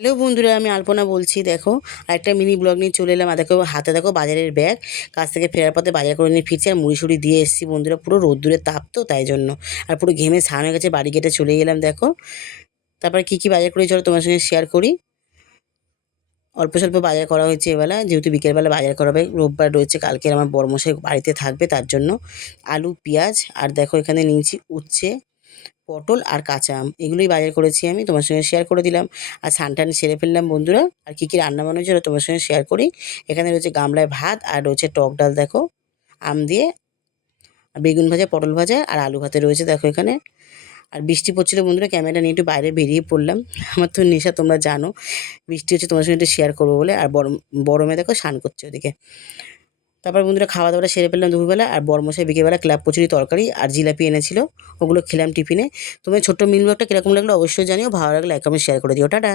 Hello বন্ধুরা, আমি আলপনা বলছি। দেখো, আরেকটা মিনি ব্লগ নিয়ে চলে এলাম। আর দেখো, হাতে দেখো বাজারের ব্যাগ। কাজ থেকে ফেরার পথে বাজার করে নিয়ে ফিরছি, আর মুড়ি সুড়ি দিয়ে এসেছি বন্ধুরা। পুরো রোদ্দুরের তাপ তো, তাই জন্য। আর পুরো ঘেমে স্নান হয়ে গেছে, বাড়ি গেটে চলে গেলাম। দেখো, তারপরে কী কী বাজার করি চলো তোমার সঙ্গে শেয়ার করি। অল্প স্বল্প বাজার করা হয়েছে এবেলা, যেহেতু বিকেলবেলা বাজার করা হবে। রোববার রয়েছে, কালকে আমার বড়মশাই বাড়িতে থাকবে, তার জন্য আলু, পেঁয়াজ, আর দেখো এখানে নিয়েছি উচ্ছে, পটল আর কাঁচা আম। এগুলোই বাজার করেছি, আমি তোমার সঙ্গে শেয়ার করে দিলাম। আর স্নান সেরে ফেললাম বন্ধুরা। আর কী কী রান্না বান্না হয়েছিল তোমার সঙ্গে শেয়ার করি। এখানে রয়েছে গামলায় ভাত, আর রয়েছে টক ডাল দেখো, আম দিয়ে, আর বেগুন ভাজা, পটল ভাজা, আর আলু ভাতে রয়েছে দেখো এখানে। আর বৃষ্টি পড়ছিল বন্ধুরা, ক্যামেরা নিয়ে একটু বাইরে বেরিয়ে পড়লাম। আমার তো নেশা, তোমরা জানো। বৃষ্টি হচ্ছে, তোমার সঙ্গে একটু শেয়ার করবো বলে। আর বড় মেয়ে দেখো স্নান করছে ওদিকে। তারপর বন্ধুরা খাওয়া দাওয়াটা সেরে ফেললাম দুপুরবেলা। আর বড়মশাই বিকেলবেলা ক্লাব কচুরি, তরকারি আর জিলাপি এনেছিল, ওগুলো খেলাম টিফিনে। তোমার ছোট্ট মিল ব্লগটা কীরকম লাগলো অবশ্যই জানিও। ভালো লাগলে লাইক কমেন্ট শেয়ার করে দিও। টাটা।